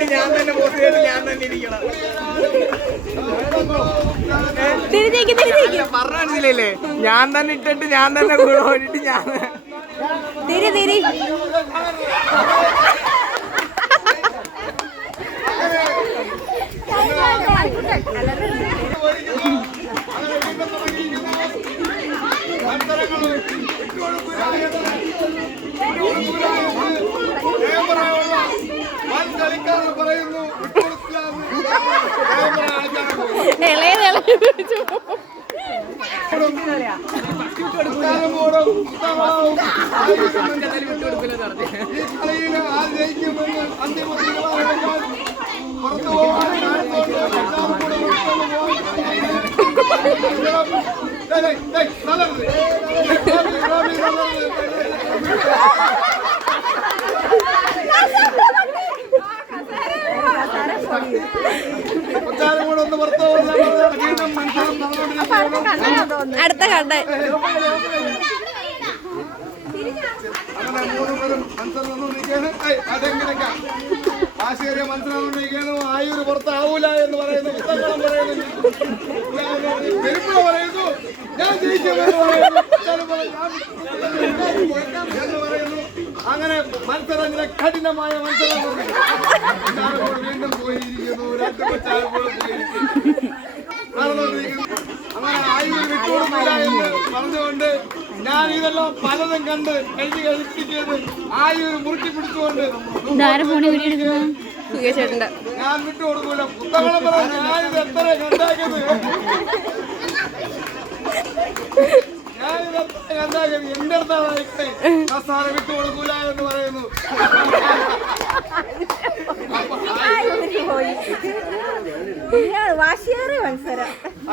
വേണ്ടി ഞാൻ തന്നെ പോസ്റ്റ് ചെയ്തിട്ട് ഞാൻ തന്നെ ഇരിക്കണം. പറഞ്ഞ മനസ്സിലല്ലേ, ഞാൻ തന്നെ ഇട്ടിട്ട് ഞാൻ തന്നെ കൂടെ ഓടിയിട്ട് ഞാൻ പറയുന്നു. അന്തിമ പുറത്തു പോകാൻ കൂടെ ഒന്ന് പുറത്തു അടുത്ത കണ്ട അങ്ങനെ മൂന്ന് പേരും മനസ്സിലാക്കിയാണ്. അതെങ്ങനെയൊക്കെ ആശയറിയ മനസ്സിലാക്കിയാണ്. ആയൂര് പുറത്താവൂല എന്ന് പറയുന്നു. പുസ്തകം പറയുന്നു, പെരുമ്പ പറയുന്നു, ഞാൻ ജയിക്കുമെന്ന് പറയുന്നു എന്ന് പറയുന്നു. അങ്ങനെ മത്സരങ്ങളെ കഠിനമായ മത്സരം വീണ്ടും പോയിരിക്കുന്നു. രണ്ട് അങ്ങനെ ആയൂര് വിട്ടുകൊടുക്കില്ല എന്ന് പറഞ്ഞുകൊണ്ട് ഞാൻ ഇതെല്ലാം പലതും കണ്ട് കഴിപ്പിച്ചത് ആയൂര് മുറുക്കി പിടിച്ചുകൊണ്ട് ഞാൻ വിട്ടുകൊടുക്കൂല. പുസ്തകം പറഞ്ഞു ഞാനിത് എത്ര കണ്ടാക്കിയത്, ഞാനിത് എത്ര കണ്ടാക്കിയത് എന്റെ അടുത്താണായിട്ടെ കസാര വിട്ടുകൊടുക്കൂല എന്ന് പറയുന്നു.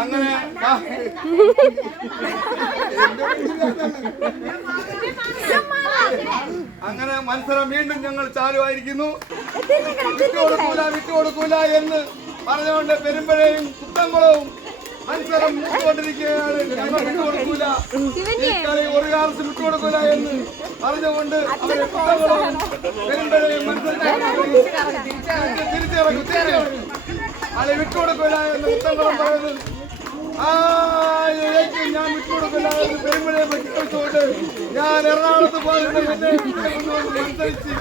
അങ്ങനെ അങ്ങനെ മത്സരം വീണ്ടും ഞങ്ങൾ ചാലുവായിരിക്കുന്നു. വിട്ടുകൊടുക്കൂല എന്ന് പറഞ്ഞുകൊണ്ട് പെരുമ്പഴയും കുത്തംകുളവും മത്സരം മുട്ടുകൊണ്ടിരിക്കുകയാണ്. ഞങ്ങൾ വിട്ടുകൊടുക്കൂല, ഈ കളി ഒരു കാലത്ത് വിട്ടുകൊടുക്കൂല എന്ന് പറഞ്ഞുകൊണ്ട് അവരെ കുത്തംകുളവും പെരുമ്പഴയും തിരിച്ചിറങ്ങി അല്ലെ വിട്ടുകൊടുക്കൂല എന്ന് കുത്തംകുളം പറയുന്നത്. ഞാൻ വിട്ടുകൊടുക്കില്ല എന്ന് പെരുമ്പഴയെ പ്രഖ്യാപിച്ചുകൊണ്ട് ഞാൻ എറണാകുളത്ത് പോയിട്ട് എന്നെ മത്സരിച്ച്